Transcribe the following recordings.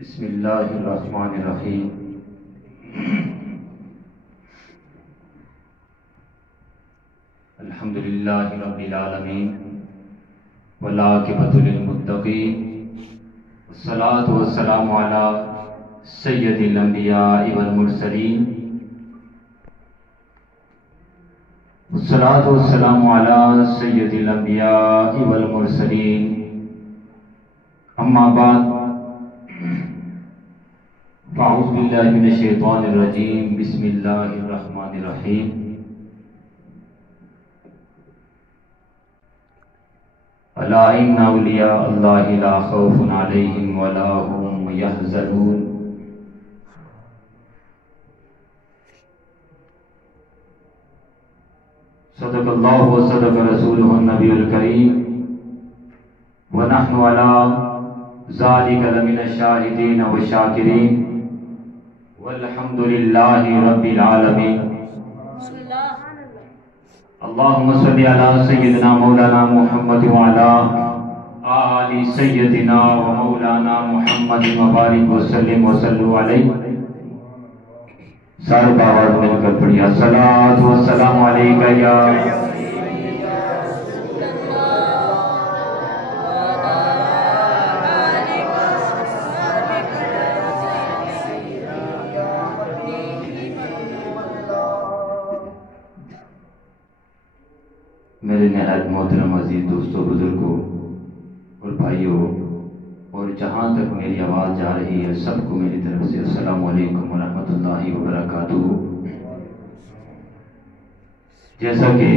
بسم اللہ الرحمن الرحیم الحمد للہ رب العالمین والعاقبۃ للمتقین والصلاۃ والسلام علی سید الانبیاء والمرسلین والصلاۃ والسلام علی سید الانبیاء والمرسلین اما بعد فاعوذ باللہ من الشیطان الرجیم بسم اللہ الرحمن الرحیم الا ان اولیاء اللہ لا خوف علیہم ولا هم یحزنون صدق اللہ و صدق رسولہ النبی الکریم ونحن علی ذالک لمن الشاہدین والشاکرین والحمد للہ رب العالمین اللہم صلی علی سیدنا مولانا محمد وعلا آل سیدنا و مولانا محمد مبارک وسلم وسلم علیہ سارے باور مل کر پڑھیا صلاۃ والسلام علیکہ یا میرے نہایت محترم عزیز دوستوں، بزرگوں اور بھائیوں، اور جہاں تک میری آواز جا رہی ہے سب کو میری طرف سے السلام علیکم ورحمۃ اللہ وبرکاتہ۔ جیسا کہ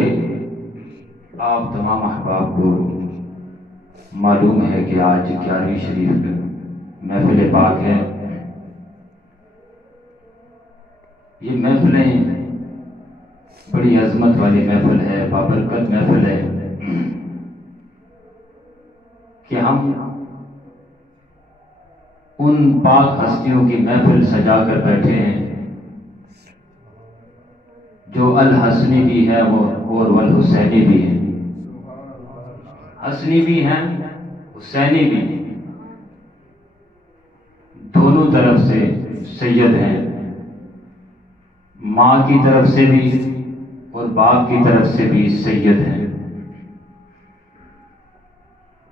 آپ تمام احباب کو معلوم ہے کہ آج 11ویں شریف محفل پاک ہے۔ یہ محفلیں بڑی عظمت والی محفل ہے، بابرکت محفل ہے کہ ہم ان پاک ہستیوں کی محفل سجا کر بیٹھے ہیں جو الحسنی بھی ہے اور والحسینی بھی ہے، حسنی بھی ہیں حسینی بھی ہیں، دونوں طرف سے سید ہیں، ماں کی طرف سے بھی اور باپ کی طرف سے بھی سید ہیں۔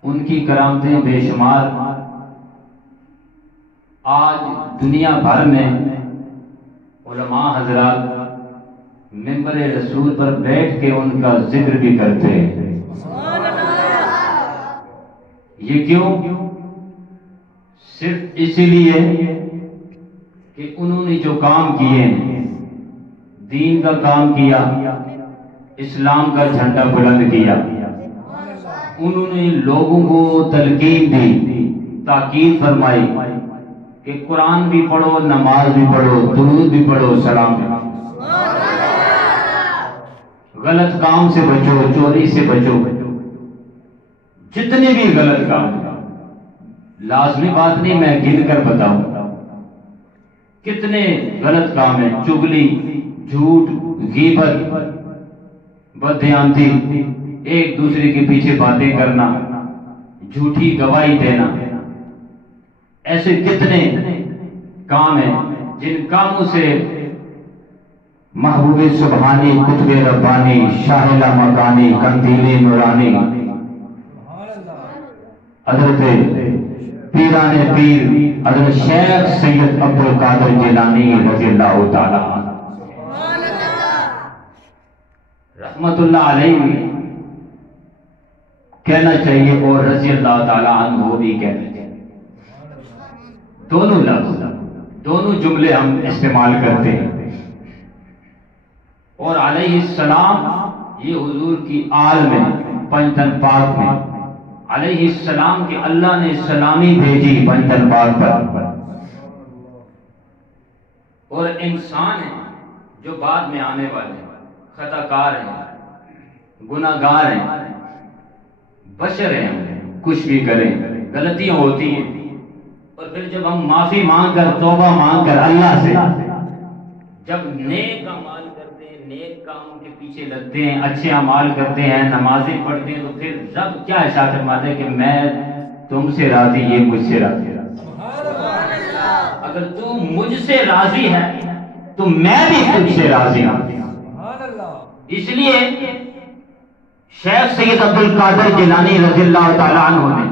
ان کی کرامتیں بے شمار، آج دنیا بھر میں علماء حضرات منبر رسول پر بیٹھ کے ان کا ذکر بھی کرتے ہیں۔ یہ کیوں؟ صرف اسی لیے کہ انہوں نے جو کام کیے ہیں، دین کا کام کیا، اسلام کا جھنڈا بلند کیا، انہوں نے لوگوں کو تلقین دی، تاکید فرمائی کہ قرآن بھی پڑھو، نماز بھی پڑھو، درود بھی پڑھو، سلام بھی پڑھو، غلط کام سے بچو، چوری سے بچو، جتنے بھی غلط کام، لازمی بات نہیں میں گن کر بتاؤں کتنے غلط کام ہیں، چغلی، جھوٹ، غیبت، بددیانتی، ایک دوسرے کے پیچھے باتیں کرنا، جھوٹی گواہی دینا، ایسے کتنے کام ہیں جن کاموں سے محبوب سبحانی، قطب ربانی، شاہلہ مکانی، قندیل نورانی، حضرت پیران پیر حضرت شیخ سید عبدالقادر جیلانی رضی اللہ تعالی رحمت اللہ علیہ کہنا چاہیے، اور رضی اللہ تعالی عنہ بھی کہنا چاہیے۔ دونوں لفظ، دونوں جملے ہم استعمال کرتے ہیں، اور علیہ السلام یہ حضور کی آل میں، پنجتن پاک میں علیہ السلام کہ اللہ نے سلامی بھیجی پنجتن پاک پر، اور انسان ہیں جو بعد میں آنے والے ہیں، خطا کار ہیں، گناہ گار ہیں، بشر ہیں، کچھ بھی کریں، غلطیاں ہوتی ہیں، اور پھر جب ہم معافی مانگ کر، توبہ مانگ کر اللہ سے جب نیک اعمال کرتے ہیں، نیک کام کے پیچھے لگتے ہیں، اچھے اعمال کرتے ہیں، نمازیں پڑھتے ہیں، تو پھر رب کیا ارشاد فرماتے ہیں کہ میں تم سے راضی، یہ مجھ سے راضی۔ اگر تو مجھ سے راضی ہے تو میں بھی تجھ سے راضی ہوں. اس لیے شیخ سید عبد القادر جیلانی رضی اللہ تعالیٰ عنہ نے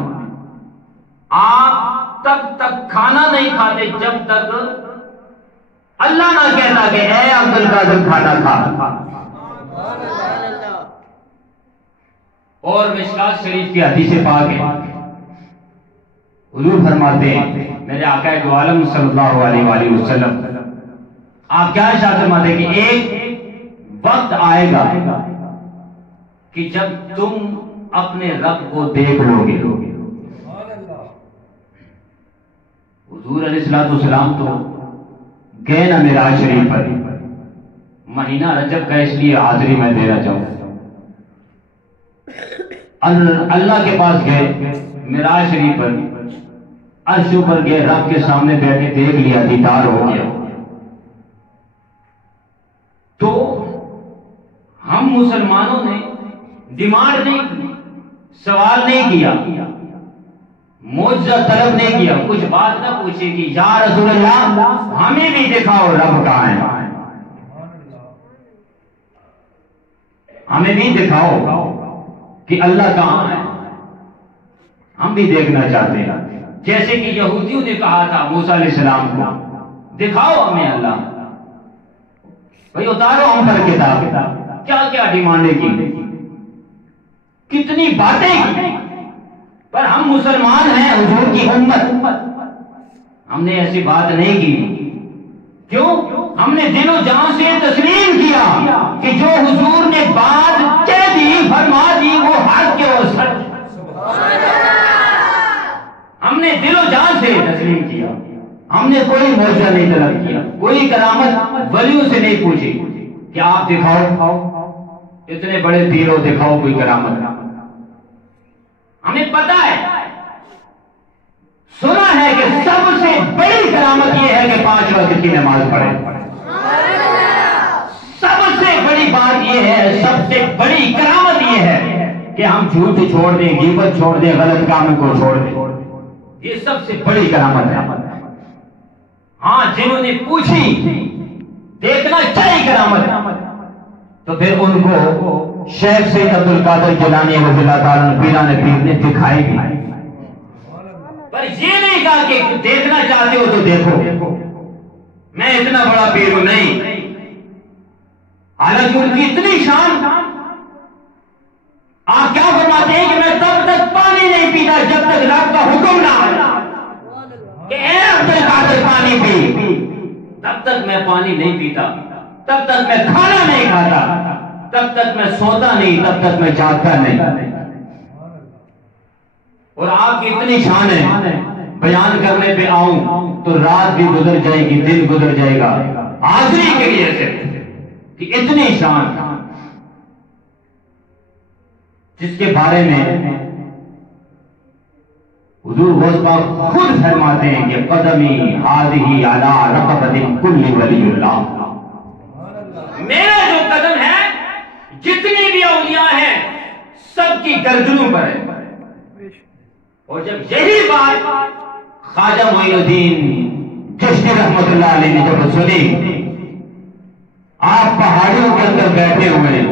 آپ تب تک کھانا نہیں کھاتے جب تک اللہ نہ کہتا کہ اے عبد القادر کھانا کھا. اور مشکات شریف کی حدیث پاک ہے، حضور فرماتے ہیں میرے آقا دو عالم صلی اللہ علیہ وآلہ وسلم، آپ کیا ارشاد فرماتے ہیں کہ ایک وقت آئے گا کہ جب تم اپنے رب کو دیکھ لو گے. حضور علیہ السلام تو گئے نا معراج شریف پر، مہینہ رجب کا اس لیے حاضری میں دینا چاہوں. اللہ کے پاس گئے معراج شریف پر، عرش پر گئے، رب کے سامنے بیٹھے، دیکھ لیا، دیدار ہو گیا. تو ہم مسلمانوں نے ڈیمانڈ نہیں کی، سوال نہیں کیا، معجزہ طلب نہیں کیا، کچھ بات نہ پوچھی کہ یا رسول اللہ ہمیں بھی دکھاؤ رب کہاں ہے، ہمیں بھی دکھاؤ کہ اللہ کہاں ہے، ہم بھی دیکھنا چاہتے ہیں. جیسے کہ یہودیوں نے کہا تھا موسیٰ علیہ السلام کو دکھاؤ ہمیں اللہ، بھئی اتارو ہم پر کتاب. کیا کیا ڈیمانڈیں کی، کتنی باتیں کی، پر ہم مسلمان ہیں، حضور کی امت، ہم نے ایسی بات نہیں کی. کیوں؟ ہم نے دل و جان سے تسلیم کیا کہ جو حضور نے بات کہہ دی، فرما دی، وہ حق کے اور سچ. ہم نے دل و جان سے تسلیم کیا، ہم نے کوئی معجزہ نہیں طلب کیا، کوئی کرامت ولیوں سے نہیں پوچھی کہ آپ دکھاؤ، اتنے بڑے پیر ہو دکھاؤ کوئی کرامت. ہمیں پتا ہے، سنا ہے کہ سب سے بڑی کرامت یہ ہے کہ 5 وقت کی نماز پڑھے. سب سے بڑی بات یہ ہے، سب سے بڑی کرامت یہ ہے کہ ہم جھوٹ چھوڑ دیں، غیبت چھوڑ دیں، غلط کام کو چھوڑ دیں. یہ سب سے بڑی کرامت ہے. ہاں جنہوں نے پوچھی دیکھنا چاہیے کرامت، تو پھر ان کو شیخ سید عبد القادر جیلانی رضی اللہ تعالیٰ عنہ پیران پیر نے دکھائی بھی. پر یہ نہیں کہا کہ دیکھنا چاہتے ہو تو دیکھو، میں اتنا بڑا پیر ہوں، نہیں. حالانکہ ان کی اتنی شان، آپ کیا فرماتے ہیں کہ میں تب تک پانی نہیں پیتا جب تک رب کا حکم نہ آیا کہ اے عبد القادر پانی پی. تب تک میں پانی نہیں پیتا، تب تک میں کھانا نہیں کھاتا، تب تک میں سوتا نہیں، تب تک میں جاگتا نہیں. اور آپ کی اتنی شان ہے، بیان کرنے پہ آؤں تو رات بھی گزر جائے گی، دن گزر جائے گا، حاضری کے لیے صرف کہ اتنی شان، جس کے بارے میں حضور غوث پاک خود فرماتے ہیں کہ قدمی ہذہ علی رقبۃ کل ولی اللہ. میرا جو قدم ہے جتنے بھی اولیاء ہیں سب کی گردنوں پر ہے. اور جب یہی بات خواجہ معین الدین چشتی رحمت اللہ علیہ نے جب سنی، آپ پہاڑیوں کے اندر بیٹھے ہوئے ہیں،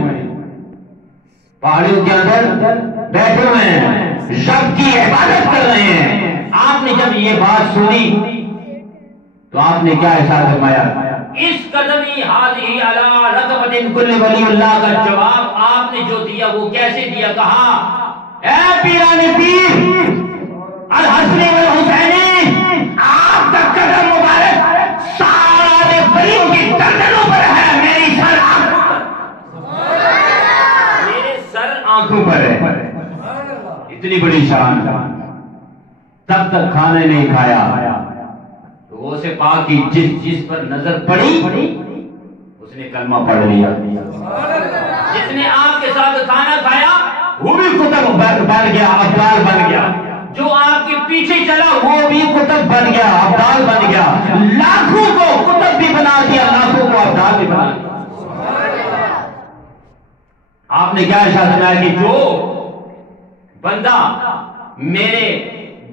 پہاڑیوں کے اندر بیٹھے ہوئے ہیں، رب کی عبادت کر رہے ہیں. آپ نے جب یہ بات سنی تو آپ نے کیا ارشاد فرمایا؟ اس قدمی ہذہ علی رقبۃ کل ولی اللہ کا جواب آپ نے جو دیا وہ کیسے دیا؟ کہا اے پیران پیر الحسن والحسین، آپ کا قدم مبارک سارے ولیوں کی گردنوں پر ہے، میری سر میرے سر آنکھوں پر ہے. اتنی بڑی شان. تب تک کھانے نہیں کھایا تو وہ سے پاک کی جس پر نظر پڑی اس نے کلمہ پڑھ لیا. جس نے آپ کے ساتھ کھانا کھایا وہ بھی کتب بن گیا، ابدال بن گیا. جو آپ کے پیچھے چلا وہ بھی کتب بن گیا، ابدال بن گیا. لاکھوں کو کتب بھی بنا دیا، لاکھوں کو ابدال بھی بنا دیا. آپ نے کیا ارشاد فرمایا کہ جو بندہ میرے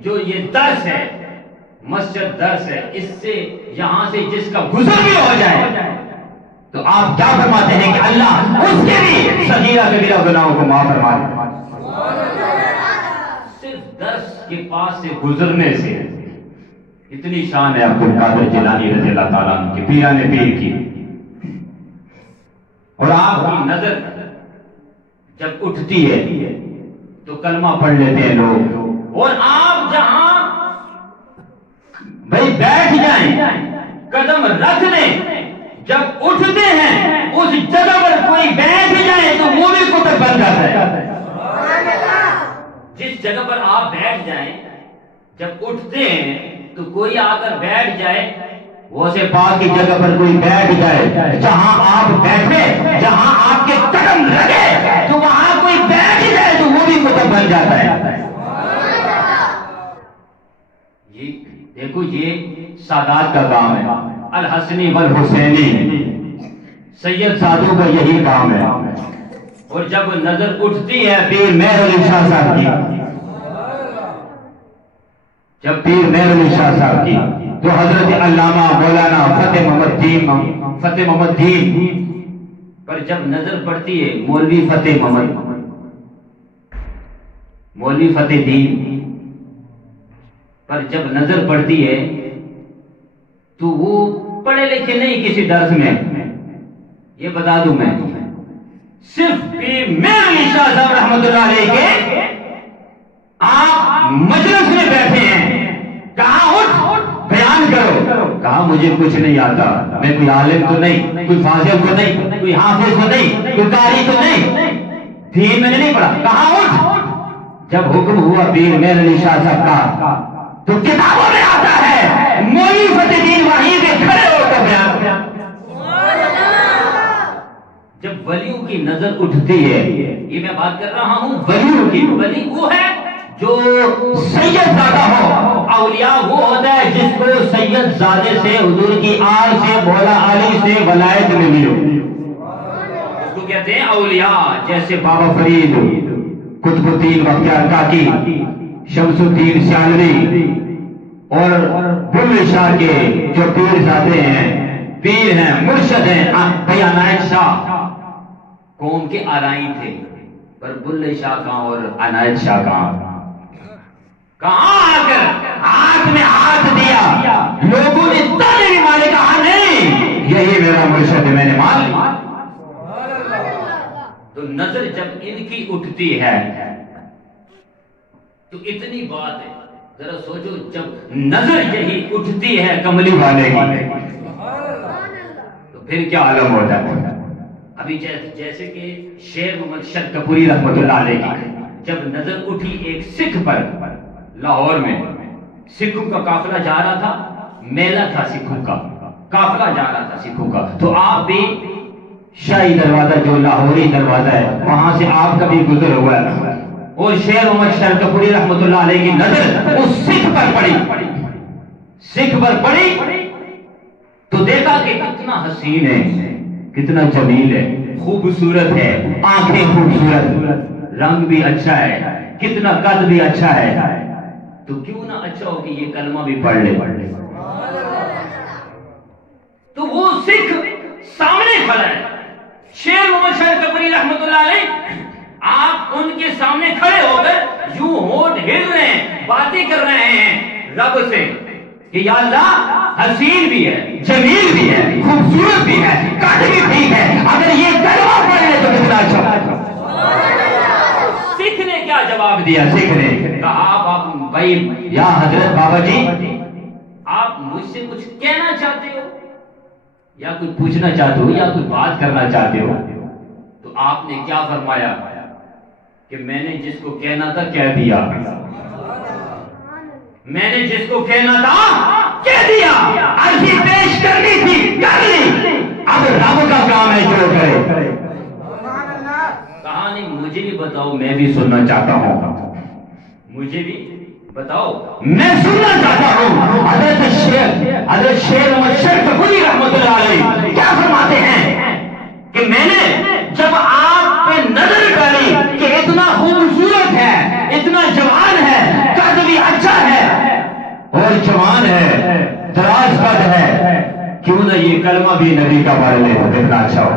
جو یہ درس ہے مسجد درس ہے، اس سے یہاں سے جس کا گزر بھی ہو جائے تو آپ کیا فرماتے ہیں کہ اللہ اس کے بھی صغیرہ کبیرہ گناہوں کو معاف فرما دے۔ صرف درس کے پاس سے گزرنے سے اتنی شان ہے عبد القادر جیلانی رضی اللہ تعالیٰ عنہ کی، پیران پیر کی۔ اور آپ کی نظر جب اٹھتی ہے تو کلمہ پڑھ لیتے ہیں لوگ، اور آپ جہاں بھائی بیٹھ جائیں، قدم رکھ دیں، جب اٹھتے ہیں اس جگہ پر کوئی بیٹھ جائے تو وہ بھی کتب بن جاتا ہے۔ جس جگہ پر آپ بیٹھ جائیں جب اٹھتے ہیں تو کوئی آ کر بیٹھ جائے، وہ سے پاک کی جگہ پر کوئی بیٹھ جائے، جہاں آپ بیٹھے، جہاں آپ کے قدم لگے تو وہاں کوئی بیٹھ جائے تو وہ بھی کتب بن جاتا ہے۔ یہ دیکھو، یہ سادات کا کام ہے، الحسنی والحسینی، سید سادوں کا یہی کام ہے۔ اور جب نظر اٹھتی ہے پیر مہر علی شاہ صاحب کی، جب پیر مہر علی شاہ صاحب کی، تو حضرت علامہ مولانا فتح محمد دین پر جب نظر پڑتی ہے، مولوی فتح دین پر جب نظر پڑتی ہے تو وہ پڑھے لکھے نہیں کسی درس میں، یہ بتا دوں میں، صرف پیر مہر علی شاہ صاحب رحمۃ اللہ علیہ کے آپ مجلس میں بیٹھے ہیں، کہا اٹھ بیان کرو، کہا مجھے کچھ نہیں آتا، میں کوئی عالم تو نہیں، کوئی فاضل تو نہیں، کوئی حافظ تو نہیں، کوئی قاری تو نہیں، دین میں نے نہیں پڑھا، کہا اٹھ۔ جب حکم ہوا پیر مہر علی شاہ صاحب کا تو کتابوں میں آتا ہے مولوی فتح دین وہیں پہ کھڑے ہو کر بیان کیا۔ جب ولیوں کی نظر اٹھتی ہے، یہ میں بات کر رہا ہوں ولیوں کی، ولی وہ ہے جو سید زادہ ہو، اولیاء وہ ہوتا ہے جس کو سید زادے سے، حضور کی آل سے، مولا علی سے ولایت ملی ہو، اس کو کہتے ہیں اولیاء۔ جیسے بابا فرید، قطب الدین بختیار کاکی، شمس الدین سیالوی، اور بلے شاہ کے جو پیر زادے ہیں، پیر ہیں، مرشد ہیں، بھائی عنایت شاہ قوم کے آرائی تھے، پر بلے شاہ کہاں اور عنایت شاہ کہاں آ کر ہاتھ میں ہاتھ دیا، لوگوں نے تانے بھی مارے، کہا نہیں یہی میرا مرشد ہے، میں نے مان لیا۔ تو نظر جب ان کی اٹھتی ہے تو اتنی بات ہے، ذرا سوچو، جب نظر یہی اٹھتی ہے کملی والے کی تو پھر کیا عالم ہوتا ہے۔ ابھی جیسے کہ شیر محمد شد کپوری رحمۃ اللہ علیہ کی جب نظر اٹھی ایک سکھ پر، لاہور میں سکھوں کا قافلہ جا رہا تھا، میلہ تھا سکھوں کا، قافلہ جا رہا تھا سکھوں کا، تو آپ بھی شاہی دروازہ جو لاہوری دروازہ ہے وہاں سے آپ کا بھی گزر ہوا ہے، اور شیر محمد شد کپوری رحمۃ اللہ علیہ کی نظر اس سکھ پر پڑی تو دیکھا کہ کتنا حسین ہے، کتنا جمیل ہے، خوبصورت ہے، آنکھیں خوبصورت، رنگ بھی اچھا ہے، کتنا قد بھی اچھا ہے، تو کیوں نہ اچھا ہو کہ یہ کلمہ بھی پڑھ لے۔ تو وہ سکھ سامنے کھڑا ہے، شیر محمد شاہ کپوری رحمۃ اللہ علیہ، آپ ان کے سامنے کھڑے ہو کر یوں ہونٹ ہل رہے ہیں، باتیں کر رہے ہیں رب سے کہ یا اللہ حسین بھی ہے، جمیل بھی ہے، خوبصورت بھی ہے، قد بھی ٹھیک ہے، اگر یہ کلمہ پڑھ لے تو کتنا اچھا۔ سکھ نے کیا جواب دیا؟ سکھ نے کہا بھائی یا حضرت بابا جی، آپ مجھ سے کچھ کہنا چاہتے ہو یا کچھ پوچھنا چاہتے ہو یا کچھ بات کرنا چاہتے ہو؟ تو آپ نے کیا فرمایا کہ میں نے جس کو کہنا تھا کہہ دیا، میں نے جس کو کہنا تھا کہہ دیا، عرضی پیش کرنی تھی کر لی، اب رب کا کام ہے جو کرے۔ کہانی مجھے بھی بتاؤ، میں بھی سننا چاہتا ہوں، مجھے بھی بتاؤ، میں سننا چاہتا ہوں۔ حضرت شیر محمد شد کپوری رحمۃ اللہ علیہ کیا فرماتے ہیں کہ میں نے جب آپ پہ نظر ڈالی کہ اتنا خوبصورت ہے، اتنا جوان ہے، قد بھی اچھا ہے، اور جوان ہے، دراز قد ہے، کیوں نہ یہ کلمہ بھی نبی کا پڑھ لے تو کتنا اچھا ہو۔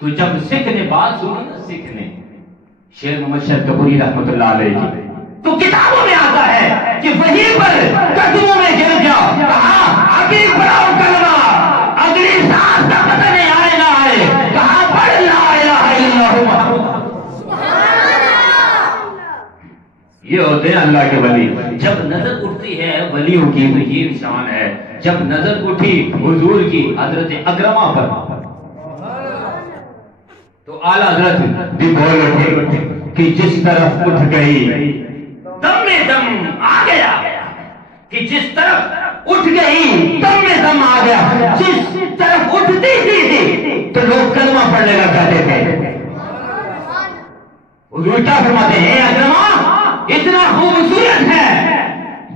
تو جب سکھ نے بات سنی نا، سکھ نے شیر محمد شہد کپوری رحمۃ اللہ علیہ کی، تو کتابوں میں آتا ہے کہ وہیں پر قدموں میں گر گیا، کہا ابھی پڑھاؤ کلمہ، اگلی سانس کا پتہ نہیں آئے نہ آئے، کہا پڑھ لا الہ الا اللہ محمد۔ یہ ہوتے ہیں اللہ کے ولی۔ جب نظر اٹھتی ہے ولیوں کی تو یہ شان ہے، جب نظر اٹھی حضور کی حضرت اکرمہ پر تو اعلیٰ حضرت بھی بول اٹھے کہ جس طرف اٹھ گئی دم میں دم آ گیا، کہ جس طرف اٹھ گئی دم میں دم آ گیا، جس طرف اٹھتی تھی تو لوگ کلمہ پڑھنے لگ جاتے تھے۔ حضور کیا فرماتے ہیں، اکرمہ اتنا خوبصورت ہے،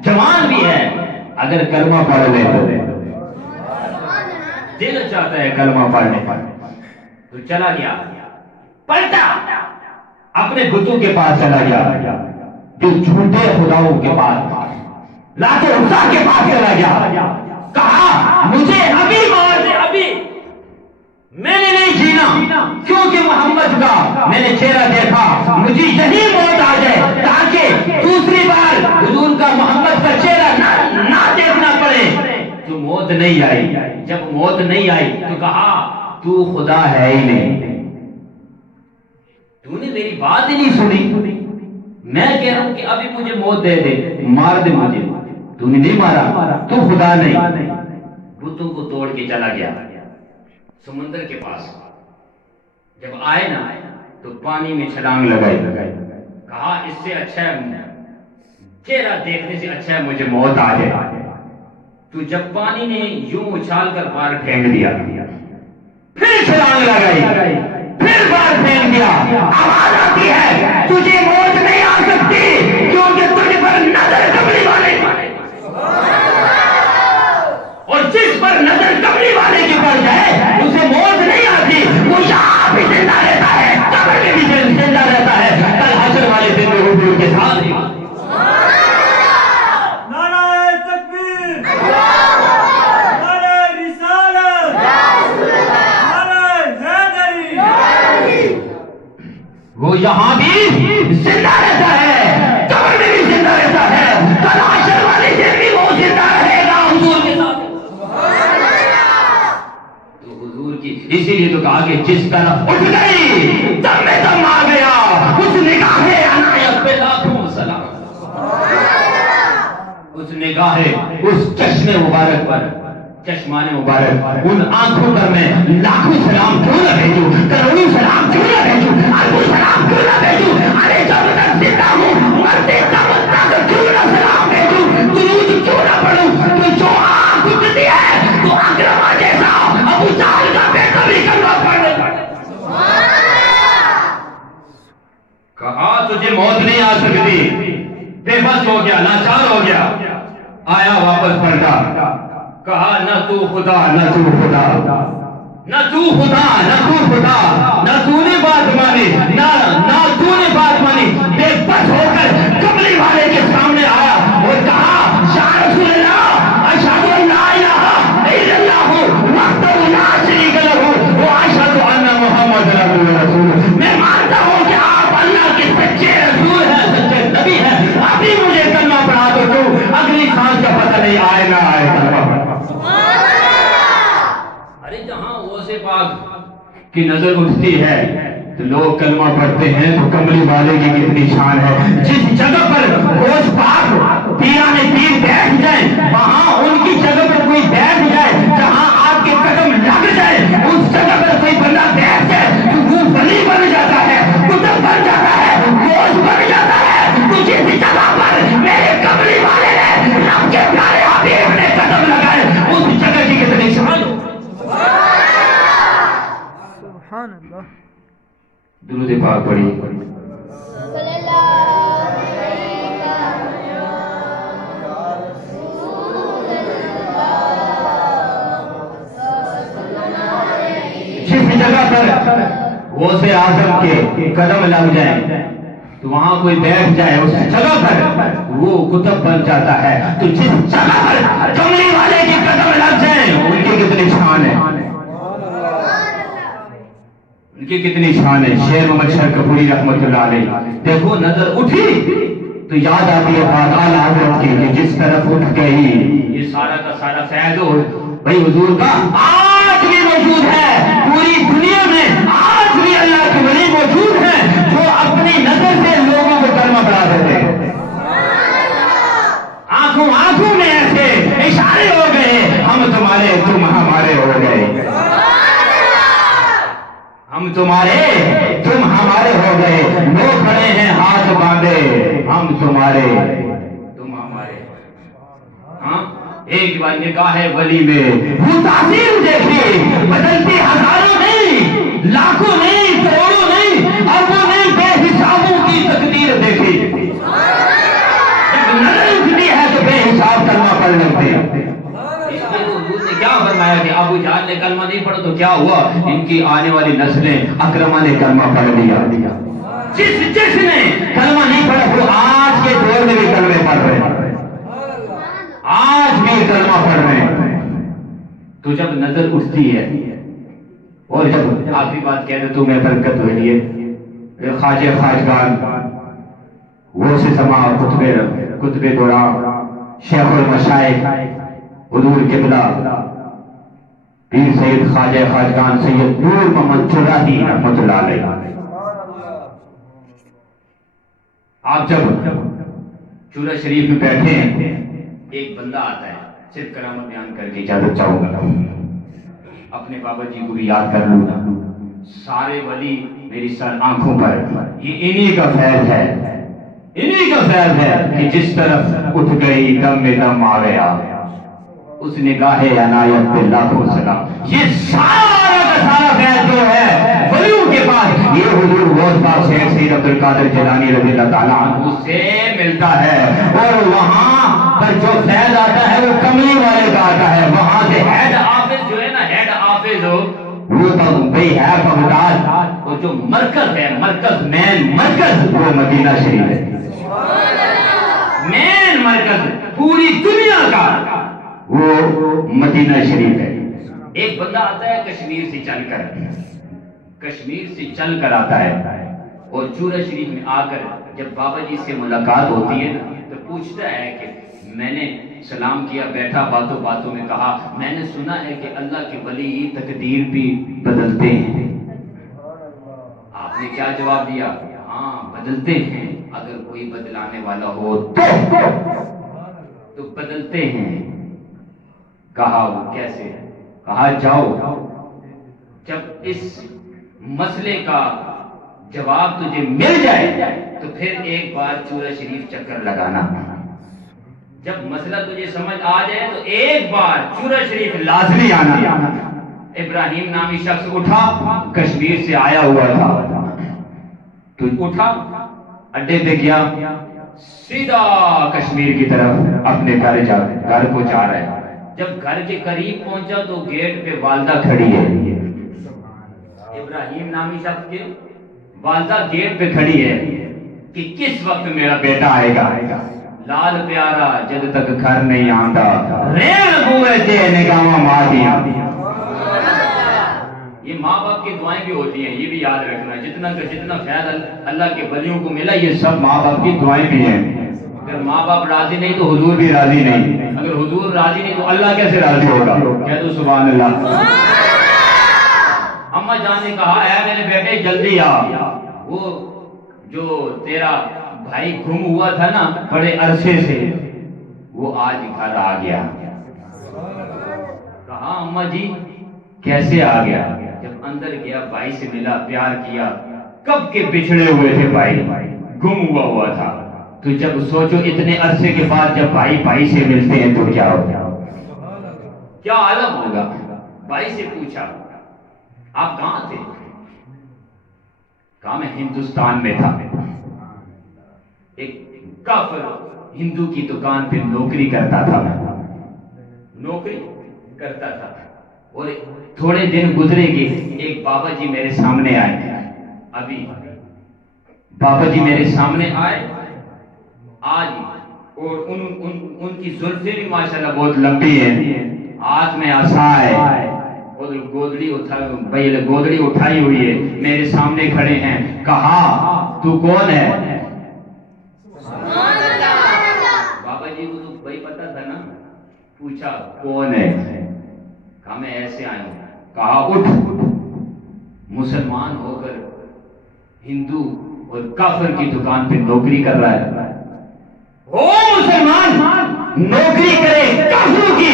جوان بھی ہے، اگر کلمہ پڑھ لے تو دل چاہتا ہے کلمہ پڑھنے پر، تو چلا گیا، پلٹا اپنے بتوں کے پاس چلا گیا، جو جھوٹے خداؤں کے پاس، لات عزا کے پاس چلا گیا، کہا مجھے ابھی مار دے، ابھی میں نے نہیں جینا، کیونکہ محمد کا میں نے چہرہ دیکھا، مجھے یہی موت آ جائے تاکہ دوسری بار حضور کا محمد کا چہرہ نہ دیکھنا پڑے۔ تو موت نہیں آئی، جب موت نہیں آئی تو کہا تو خدا ہے ہی نہیں، تو نے میری بات ہی نہیں سنی، میں کہہ رہا ہوں کہ ابھی مجھے موت دے دے، مار دے مجھے، تو نے نہیں مارا، تو خدا نہیں۔ بتوں کو توڑ کے چلا گیا سمندر کے پاس، جب آئے نا تو پانی میں چھلانگ لگائی، کہا اس سے اچھا ہے، چہرہ دیکھنے سے اچھا ہے مجھے موت آ جائے۔ تو جب پانی نے یوں اچھال کر پار پھینک دیا، پھر چھلانگ لگائی، پھر بار پھینک دیا، آواز آتی ہے تجھے موت نہیں آ سکتی کیونکہ تجھ پر نظر کملی والے، اور جس پر نظر کملی والے کی پڑ جائے اسے موت نہیں آتی، وہ یہاں بھی زندہ رہتا ہے، قبر میں بھی زندہ رہتا ہے، کل حشر والے دن میں حضور کے ساتھ۔ نعرہ تکبیر، نعرہ رسالت، نعرہ حیدری، وہ یہاں بھی زندہ رہتا ہے، قبر میں بھی زندہ رہتا ہے، کل حشر والے دن بھی وہ زندہ رہے گا حضور کے ساتھ۔ تو حضور کی اسی لیے تو کہا کہ جس طرف اٹھ گئی دم میں دم آ گیا، اس نگاہ عنایت پہ لاکھوں سلام، اس نگاہ اس چشم مبارک پر، چشمان مبارک، ان آنکھوں پر میں لاکھوں سلام کیوں نہ بھیجوں، کروڑوں سلام کیوں نہ بھیجوں، اربوں سلام کیوں نہ بھیجوں، ارے جب تک زندہ ہوں مرتے تب تک کیوں نہ سلام بھیجوں، درود کیوں نہ پڑھوں، تو جو آنکھ اٹھتی ہے تو اکرمہ جیسا ابو جہل کا بیٹا بھی کلمہ پڑھنے پڑے۔ کہا تجھے موت نہیں آ سکتی، بے بس ہو گیا، لاچار ہو گیا، آیا واپس پلٹا، کہا نہ تو خدا نہ تو خدا، نہ تو خدا نہ تو خدا، نہ تو نے بات مانی، نہ تو نے بات مانی، بے بس ہو کر کملی والے کے سامنے آیا اور کہا یا رسول اللہ اشہد ان لا الہ الا اللہ وحدہ لا شریک لہ واشہد ان محمد رسول، میں مانتا ہوں کہ آپ اللہ کے سچے رسول ہیں، سچے نبی ہیں، ابھی مجھے کلمہ پڑھا دو، اگلی سانس کا پتہ نہیں آئے نہ آئے کلمہ پڑھا۔ ارے جہاں غوث پاک کی نظر اٹھتی ہے تو لوگ کلمہ پڑھتے ہیں، تو کملی والے کی کتنی شان ہے۔ جس جگہ پر غوث پاک پیران پیر بیٹھ جائیں، وہاں ان کی جگہ پر کوئی بیٹھ جائے، جہاں آپ کے قدم لگ جائے اس جگہ پر کوئی بندہ بیٹھ جائے تو وہ ولی بن جاتا ہے، قطب بن جاتا ہے، غوث بن جاتا ہے۔ تو جس جگہ پر میرے کملی والے نے رب کے پیارے حبیب نے قدم لگائے اس جگہ کی کتنی شان ہو۔ سبحان اللہ، درود پاک پڑھی۔ جس جگہ پر غوث اعظم کے قدم لگ جائیں تو وہاں کوئی بیٹھ جائے اس جگہ پر وہ کتب بن جاتا ہے. تو جس جگہ پر کملی والے کے قدم لگ جائیں ان کی کتنی شان ہے, ان کی کتنی شان ہے. شیر محمد شاہ کپوری رحمۃ اللہ علیہ, دیکھو نظر اٹھی تو یاد آتی ہے بات اعلیٰ حضرت کی کہ جس طرف اٹھ گئی یہ سارا کا سارا فیض ہو بھائی حضور کا آج بھی موجود ہے پوری دنیا میں. آج بھی اللہ کے ولی موجود ہیں جو اپنی نظر سے لوگوں کو کلمہ پڑھا دیتے ہیں. آنکھوں میں ایسے اشارے ہو گئے, ہم تمہارے تم ہمارے ہو گئے, ہم تمہارے تم ہمارے ہو گئے. لوگ کھڑے ہیں ہاتھ باندھے, ہم تمہارے تم ہمارے. ہاں ایک بار نکاح ولی میں وہ تاثیر دیکھی, بدلتی ہزاروں نہیں, لاکھوں نہیں, کروڑوں نہیں, اربوں نہیں, بے حسابوں کی تقدیر دیکھی. جب نظر اٹھتی ہے تو بے حساب کلمہ پڑھ لیتے ہیں. کیا فرمایا کہ ابو جہل نے کلمہ نہیں پڑھا تو کیا ہوا, ان کی آنے والی نسلیں اکرمہ نے کلمہ پڑھ لیا. جس نے کلمہ نہیں پڑھا وہ آج کے دور میں بھی کلمے پڑھ رہے ہیں, آج بھی کلمہ پڑھ رہے ہیں. تو جب نظر اٹھتی ہے اور جب آخری بات کہہ دے تو میں برکت ہوئی ہے خواجہ خواجگان وہ سے سما کتب دورا شیخ المشائخ حضور قبلہ پیر سید خواجہ خواجگان سید نور محمد چراہی رحمۃ اللہ علیہ. آپ جب چورہ شریف میں بیٹھے ہیں ایک بندہ آتا ہے, صرف کرامت بیان کر کے اجازت چاہوں گا, اپنے بابا جی کو بھی یاد کر لوں گا. سارے ولی میری سر آنکھوں پر, یہ انہی کا فیض ہے, انہی کا فیض ہے کہ جس طرف اٹھ گئی دم میں دم آ گیا اس نگاہ عنایت پہ لاکھوں سلام. یہ سارا کا سارا فیض جو ہے ولیوں کے پاس یہ حضور غوث پاک شیخ سید عبد القادر جیلانی رضی اللہ تعالیٰ عنہ سے ملتا ہے. اور وہاں پر جو فیض آتا ہے وہ کملی والے کا آتا ہے. وہاں سے ہیڈ آفس جو ہے نا, ہیڈ آفس وہ بھئی ہے بغداد, وہ جو مرکز ہے, مرکز مین مرکز وہ مدینہ شریف ہے. مین مرکز پوری دنیا کا وہ مدینہ شریف ہے. ایک بندہ آتا ہے کشمیر سے چل کر, کشمیر سے چل کر آتا ہے اور چورہ شریف میں آ کر جب بابا جی سے ملاقات ہوتی ہے تو پوچھتا ہے کہ میں نے سلام کیا, بیٹھا, باتوں باتوں میں کہا میں نے سنا ہے کہ اللہ کے ولی تقدیر بھی بدلتے ہیں. آپ نے کیا جواب دیا؟ ہاں بدلتے ہیں, اگر کوئی بدلانے والا ہو تو بدلتے ہیں. کہا وہ کیسے؟ کہا جاؤ جب اس مسئلے کا جواب تجھے مل جائے تو پھر ایک بار چورہ شریف چکر لگانا. جب مسئلہ تجھے سمجھ آ جائے تو ایک بار چورہ شریف لازمی آنا. ابراہیم نامی شخص اٹھا, کشمیر سے آیا ہوا تھا, تو اٹھا اڈے پہ گیا, سیدھا کشمیر کی طرف اپنے گھر کو جا رہا ہے. جب گھر کے قریب پہنچا تو گیٹ پہ والدہ کھڑی ہے. ابراہیم نامی شخص کے والدہ گیٹ پہ کھڑی ہے کہ کس وقت میرا بیٹا آئے گا. لال پیارا جب تک گھر نہیں آتا ریل بوئے تھے نگاہ مادیا. یہ ماں باپ کی دعائیں بھی ہوتی ہیں, یہ بھی یاد رکھنا. جتنا فیض اللہ کے ولیوں کو ملا یہ سب ماں باپ کی دعائیں بھی ہیں. اگر ماں باپ راضی نہیں تو حضور بھی راضی نہیں, اگر حضور راضی نہیں تو اللہ کیسے راضی ہوگا؟ کہہ دو سبحان اللہ. اما جان نے کہا اے میرے بیٹے جلدی آ, وہ جو تیرا بھائی گم ہوا تھا نا بڑے عرصے سے وہ آج گھر آ گیا. کہا اما جی کیسے آ گیا؟ جب اندر گیا بھائی سے ملا, پیار کیا, کب کے بچھڑے ہوئے تھے بھائی, گم ہوا تھا. تو جب سوچو اتنے عرصے کے بعد جب بھائی سے ملتے ہیں تو کیا ہوگا, کیا عالم ہوگا. بھائی سے پوچھا آپ کہاں تھے؟ کہا میں ہندوستان میں تھا. ایک کافر ہندو کی دکان پہ نوکری کرتا تھا, اور تھوڑے دن گزرے کہ ایک بابا جی میرے سامنے آئے. ابھی بابا جی میرے سامنے آئے آج، اور ان کی زلفیں بھی ماشاءاللہ بہت لمبی ہیں، ہاتھ میں عصا ہے اور گودڑی اٹھائی ہوئی ہے، میرے سامنے کھڑے ہیں۔ کہا تو کون ہے؟ بابا جی کو تو بھائی پتا تھا نا، پوچھا کون ہے؟ کہا میں ایسے آیا ہوں۔ کہا اٹھ، مسلمان ہو کر ہندو اور کافر کی دکان پہ نوکری کر رہا ہے، وہ مسلمان نوکری کرے کافروں کی،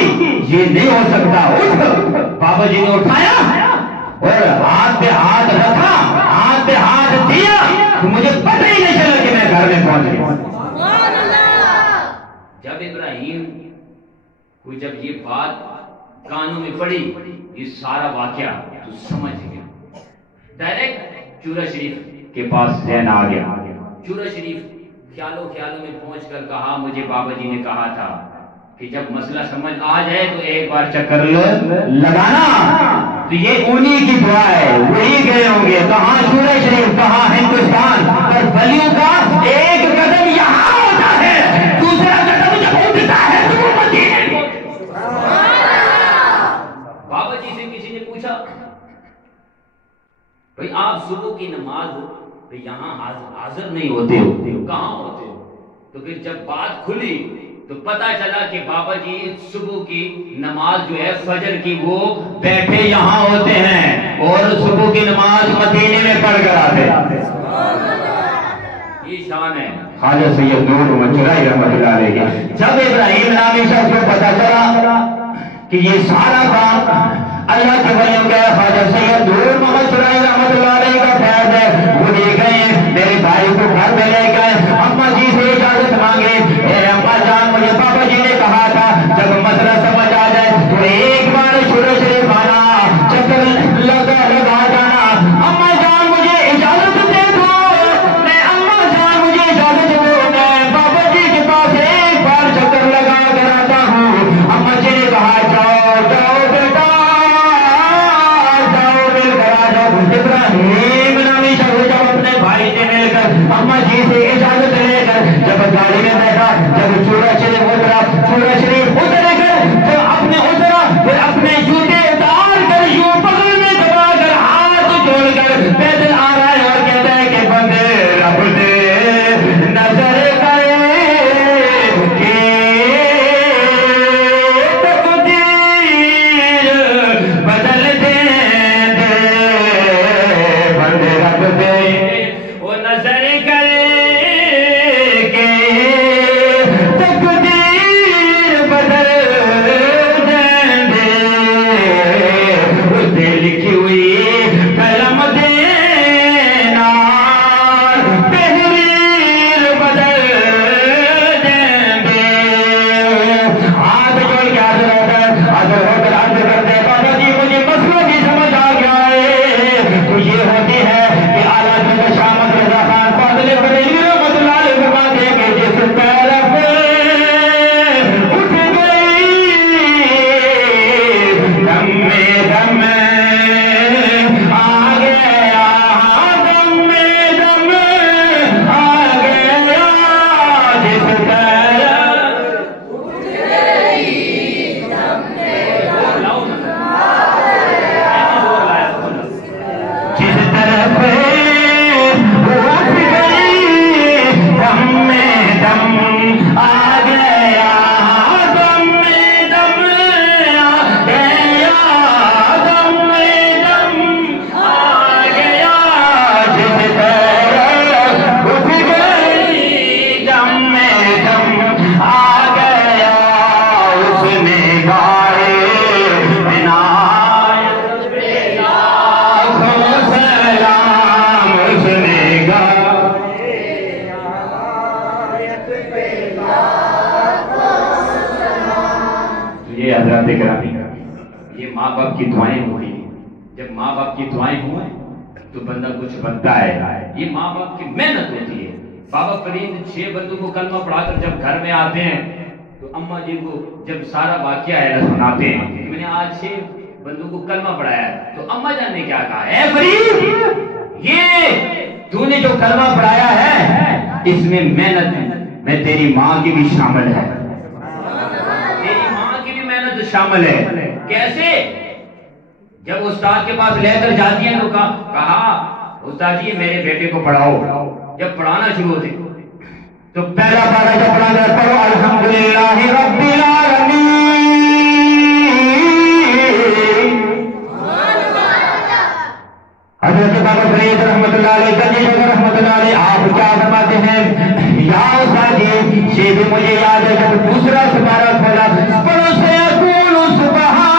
یہ نہیں ہو سکتا، اٹھ۔ بابا جی نے اٹھایا اور ہاتھ پہ ہاتھ رکھا، ہاتھ پہ ہاتھ دیا تو مجھے پتہ ہی نہیں چلا کہ میں گھر میں پہنچ گیا۔ جب ابراہیم کو جب یہ بات کانوں میں پڑی، یہ سارا واقعہ تو سمجھ گیا، ڈائریکٹ چورا شریف کے پاس ذہن آ گیا۔ چورا شریف خیالوں میں پہنچ کر کہا مجھے بابا جی نے کہا تھا کہ جب مسئلہ سمجھ آ جائے تو ایک بار چکر لگانا، تو یہ انہی کی دعا ہے، وہی گئے ہوں گے۔ کہاں چورا شریف، کہاں ہندوستان، اور ولیوں کا ایک قدم یہاں ہوتا ہے، دوسرا قدم جب اٹھتا ہے تو وہ مدینے میں۔ بابا جی سے کسی نے پوچھا بھئی آپ صبح کی نماز یہاں حاضر نہیں ہوتے ہو، کہاں ہوتے ہو؟ تو پھر جب بات کھلی تو پتا چلا کہ بابا جی صبح کی نماز جو ہے فجر کی وہ بیٹھے یہاں ہوتے ہیں اور صبح کی نماز مدینے میں پڑھ کر آتے ہیں۔ یہ شان ہے خواجہ سید نور محمد چرائی رحمۃ اللہ علیہ کی۔ جب ابراہیم نامی شخص کو پتا چلا کہ یہ سارا کام اللہ کے ولیوں کا خواجہ سید نور محمد چرائی رحمۃ اللہ علیہ کا فیض ہے، وہ لے گئے میرے بھائی کو گھر میں لے گئے، اماں جی سے اجازت مانگے، اے اماں جان مجھے بابا جی نے کہا تھا جب مسئلہ سمجھ آ جائے تو ایک بار چورا شریف آنا، چکر لگا جانا، اماں جان مجھے اجازت دے دو، میں اماں جان مجھے اجازت دو، میں بابا جی کے پاس ایک بار چکر لگا کر آتا ہوں۔ اماں جی نے کہا جاؤ جاؤ بیٹا جاؤ، مل کر آ جاؤ۔ ابراہیم نامی شخص جب اپنے بھائی سے مل کر اماں جی سے اجازت لے کر جب گاڑی میں بیٹھا، جب چورا شریف اترا، چورا شریف اتر کر جب اپنے اترا، پھر اپنے جوتے اتار کر یوں بغل میں دبا کر ہاتھ جوڑ کر پیدل آ رہا ہے اور کہتا ہے کہ بندے رب دے نظر کرے کہ تقدیر بدل دے بندے رب دے وہ نظر کرے کہ تقدیر بدل دے، اس نے لکھی ہوئی قلم دینا تحریر بدل دے۔ ہاتھ جوڑ کے حاضر ہو کر عرض کرتے بابا جی مجھے مسئلہ بھی سمجھ آ گیا ہے، تو یہ ہوتی ہے کہ اعلیٰ حضرت شاہ احمد رضا خان فاضل بریلوی رحمۃ اللہ علیہ فرماتے ہیں کہ جس طرف اٹھ گئی دم میں دم آ گیا، دم میں دم آ گیا، جس طرف اٹھ گئی دم میں دم جس طرف اٹھ گئی دم میں دم آ گیا، دم میں دم آ گیا، دم میں دم آ گیا، جس طرف اٹھ گئی دم میں دم آ گیا، اس نے گائے عنایت پہ لاکھوں سلام، اس نے گائے عنایت پہ لاکھوں سلام۔ یہ حضرات گرامی، یہ ماں باپ کی دعائیں ہوئی، جب ماں باپ کی دعائیں ہوئیں تو بندہ کچھ بنتا ہے، یہ ماں باپ کی محنت ہوتی ہے۔ بابا فرید 6 بندوں کو کلمہ پڑھا کر جب گھر میں آتے ہیں تو اماں جی کو جب سارا واقعہ ہے سناتے ہیں کہ میں نے آج 6 بندوں کو کلمہ پڑھایا ہے، تو اماں جان نے کیا کہا، اے فرید یہ تو نے جو کلمہ پڑھایا ہے اس میں محنت میں تیری ماں کی بھی شامل ہے، تیری ماں کی بھی محنت شامل ہے۔ کیسے؟ جب استاد کے پاس لے کر جاتی ہیں تو کہا استاد جی میرے بیٹے کو پڑھاؤ۔ جب پڑھانا شروع ہوتے تو پہلا پارہ جب پڑھانا پڑھو الحمدللہ رب العالمین، حضرت بابا فرید رحمۃ اللہ علیہ تنجیب رحمۃ اللہ علیہ آپ کیا فرماتے ہیں؟ یا استاد جی یہ بھی مجھے یاد ہے جب دوسرا سپارہ کھولا پڑھو سیقول سبحان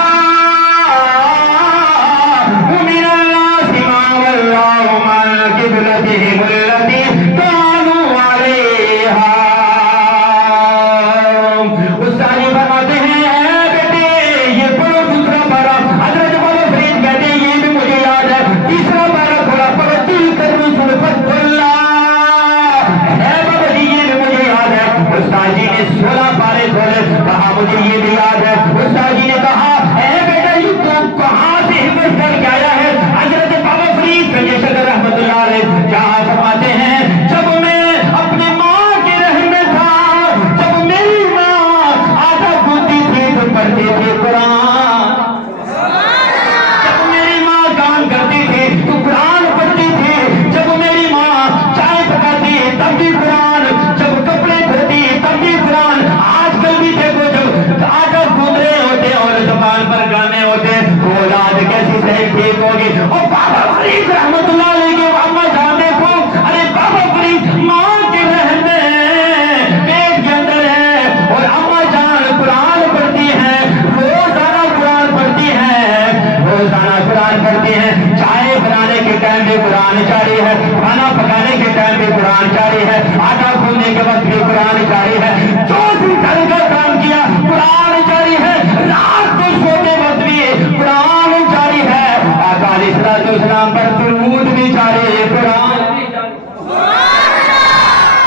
من الناس ما واللہ عن قبلتہم التی کانوا علیہا۔ استاد جی فرماتے ہیں بیٹے یہ پڑھو دوسرا پارہ، حضرت بابا فرید کہتے ہیں یہ بھی مجھے یاد ہے، تیسرا پارہ کھولا پڑھو تلک الرسل فضلنا، اے بابا جی یہ بھی مجھے یاد ہے۔ استاد جی نے 16 پارے کھولے، کہا مجھے یہ بھی یاد ہے۔ استاد جی نے کہا اے بیٹا یہ تو کہاں سے ہمت کر کے آیا ہے؟ حضرت بابا فرید رحمۃ اللہ علیہ جہاں فرماتے ہیں جب میں اپنے ماں کے رحم میں تھا، جب میری ماں آٹا گوندتی تھی تو پڑھتے تھے قرآن، جب میری ماں کام کرتی تھی تو قرآن پڑھتی تھی، جب میری ماں چائے پکاتی تب بھی قرآن، جب کپڑے دھوتی تب بھی قرآن۔ آج کل بھی دیکھو جب آٹا گوندھ رہے ہوتے اور زبان پر گانے ہوتے تو اولاد کیسی صحیح ٹھیک ہوگی۔ اور بابا فرید رحمۃ اللہ علیہ کے اما جان دیکھو، ارے بابا فرید ماں کے رحم میں پیٹ کے اندر ہے اور اما جان قرآن پڑھتی ہیں، روزانہ قرآن پڑھتی ہیں، روزانہ قرآن پڑھتی ہیں، چائے بنانے کے ٹائم بھی قرآن جاری ہے، کھانا پکانے کے ٹائم بھی قرآن جاری ہے، آٹا گوندنے کے وقت بھی قرآن جاری ہے، جو بھی گھر کا کام کیا قرآن جاری ہے، رات کو سوتے وقت بھی قرآن جاری ہے، آقا علیہ السلام پر درود بھی جاری، قرآن بھی جاری،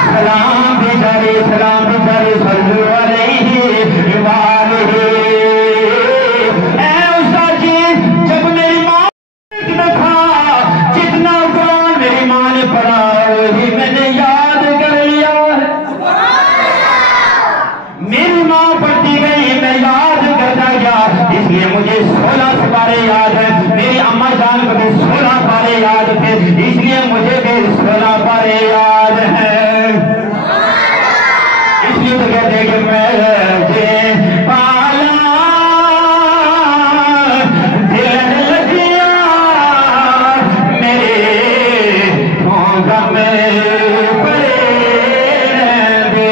سلام بھی جاری، سلام بھی جاری، صلو علیہ وآلہ۔ اے استاد جی جب میری ماں میں تھا جتنا قرآن میری ماں نے پڑھا وہی میں نے یاد کر لیا ہے، میری ماں پڑھتی گئی میں یاد کرتا گیا، اس لیے مجھے 16 سپارے یاد ہیں، میری اما جان کو بھی 16 پارے یاد تھے اس لیے مجھے بھی 16 پارے یاد ہیں، اس لیے تو کہتے ہیں کہ مجھے پالا دل لگیا میرے غم پڑے دے۔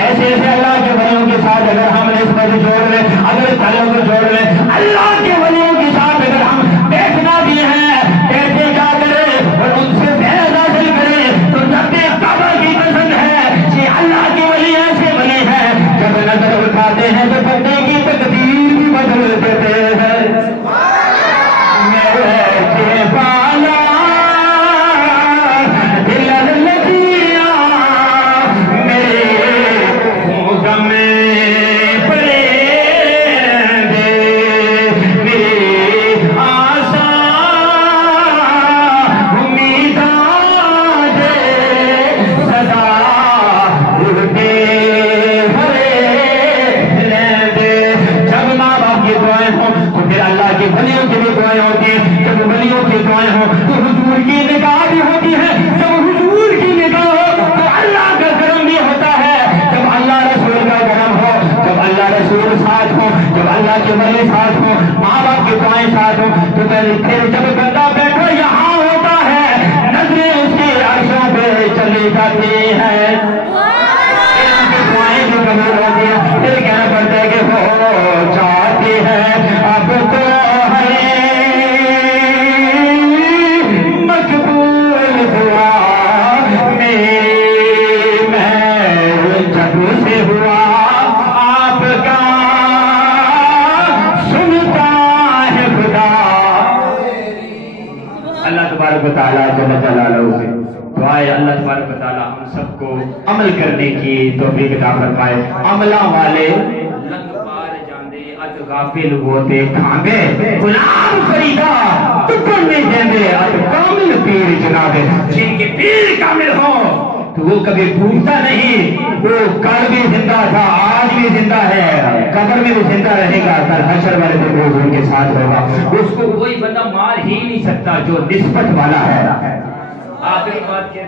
ایسے ایسے اللہ کے ولیوں کے ساتھ اگر ہم نسبت جوڑ لیں، اگر تعلق جوڑ لیں، اللہ کے ولیوں کے ساتھ اگر ہم بیٹھنا بھی ہے بیٹھے جا کریں اور ان سے فیض حاصل کریں تو رب کعبہ کی قسم ہے کہ اللہ کے ولی ایسے ولی ہیں جب نظر اٹھاتے ہیں تو بندے کی تقدیر بھی بدل دیتے ہیں۔ میرے بالا دل لگیا میرے غم پڑے دے، میری آسا امیداں دے صدا اٹھتے بھرے دے۔ جب ماں باپ کی دعائیں ہوں تو پھر اللہ کے ولیوں کی بھی دعائیں ہوتی ہیں، جب ولیوں کی دعائیں ہوں تو حضور کی نگاہ بھی ہوتی ہے، جب حضور کی نگاہ ہو تو اللہ کا کرم بھی ہوتا ہے، جب اللہ رسول کا کرم ہو، جب اللہ رسول ساتھ ہو، جب اللہ کے ولی ساتھ ہو، ماں باپ کی دعائیں ساتھ ہو تو پھر جب بندہ بیٹھا یہاں ہوتا ہے نظریں اس کی عرشوں پہ چلی جاتی ہیں، ان کی دعائیں بھی قبول ہوتی ہیں، پھر کہنا پڑتا ہے کہ ہو جاتی ہے اب تو ہے مقبول ہوا میری میں جب سے ہوا آپ کا سنتا ہے خدا۔ اللہ تبارک و تعالیٰ جل جلالہ سے دعائے اللہ تبارک و تعالیٰ ہم سب کو عمل کرنے کی توفیق عطا فرمائے۔ عملہ والے لنگ پار جاندے ات غافل ہوتے کھانگے، غلام فریدا ٹکڑ نہیں دیندے ات کامل کامل پیر جناب جن کے پیر کامل ہو تو وہ کبھی ڈوبتا نہیں، وہ کل بھی زندہ تھا، آج بھی زندہ ہے، قبر میں بھی زندہ رہے گا، کل حشر والے دن روز ان کے ساتھ ہوگا، اس کو کوئی بندہ مار ہی نہیں سکتا جو نسبت والا ہے۔ آخری بات کیا،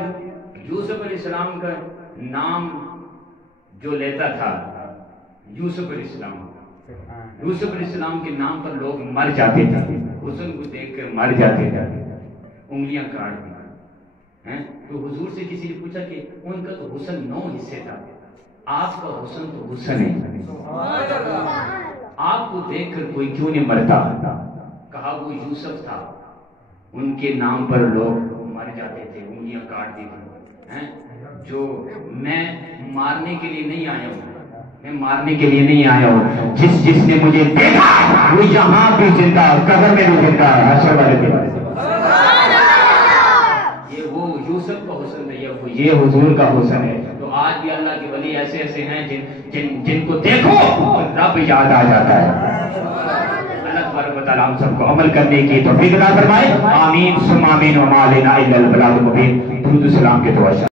یوسف علیہ السلام کا نام جو لیتا تھا یوسف علیہ السلام، یوسف علیہ السلام کے نام پر لوگ مر جاتے تھے، حسن کو دیکھ کر مر جاتے تھے، انگلیاں کاٹ دی ہیں۔ تو حضور سے کسی نے پوچھا کہ ان کا تو حسن 9 حصے تھا، آپ کا حسن تو حسن ہے، آپ کو دیکھ کر کوئی کیوں نہیں مرتا؟ کہا وہ یوسف تھا، ان کے نام پر لوگ مر جاتے تھے، انگلیاں کاٹ دی تھی۔ جو میں مارنے کے لیے نہیں آیا ہوں، میں مارنے کے لیے نہیں آیا ہوں، جس نے مجھے دیکھا وہ یہاں بھی زندہ، قبر میں بھی زندہ، حشر والے دن۔ یہ وہ یوسف کا حسن ہے، یہ حضور کا حسن ہے۔ تو آج بھی اللہ کے ولی ایسے ایسے ہیں جن کو دیکھو رب یاد آ جاتا ہے۔ اللہ تبارک و تعالیٰ ہم سب کو عمل کرنے کی توفیق عطا فرمائے، آمین ثم آمین، وما علینا الا البلاغ المبین۔ درود و سلام کے دعا